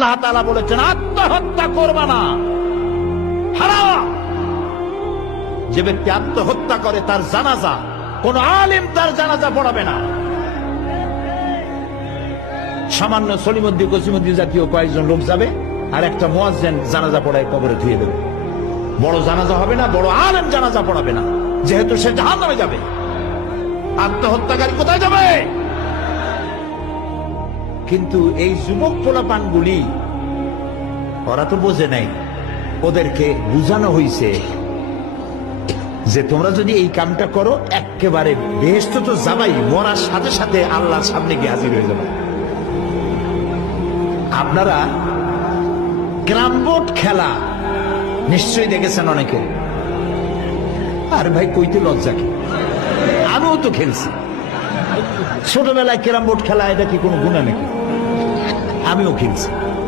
আল্লাহ তাআলা বলেছেন আত্মহত্যা করবা না, হারাম। যে ব্যক্তি আত্মহত্যা করে তার জানাজা কোন আলেম তার জানাজা পড়াবে না। সামান্য সলিমুদ্দি কসিমুদ্দি জাতীয় কয়েকজন লোক যাবে, আর একটা মুয়াজ্জিন জানাজা পড়ায় কবরে ধুয়ে দেবে। বড় জানাজা হবে না, বড় আলেম জানাজা পড়াবে না, যেহেতু সে জাহান্নামে যাবে। আত্মহত্যাকারী কোথায় যাবে? কিন্তু এই যুবক পোলাপানগুলি ওরা তো বোঝে নাই, ওদেরকে বুঝানো হয়েছে যে তোমরা যদি এই কামটা করো একেবারে বেহেশতে তো যাবাই, মরার সাথে সাথে আল্লাহর সামনে গিয়ে হাজির হয়ে যাবে। আপনারা ক্যারাম বোর্ড খেলা নিশ্চয়ই দেখেছেন অনেকে। আর ভাই কইতে লজ্জা কি, আমিও তো খেলছি ছোটবেলায় ক্যারাম বোর্ড খেলা, এটা কি কোনো গুনাহ নাকি? আমিও খেলছি।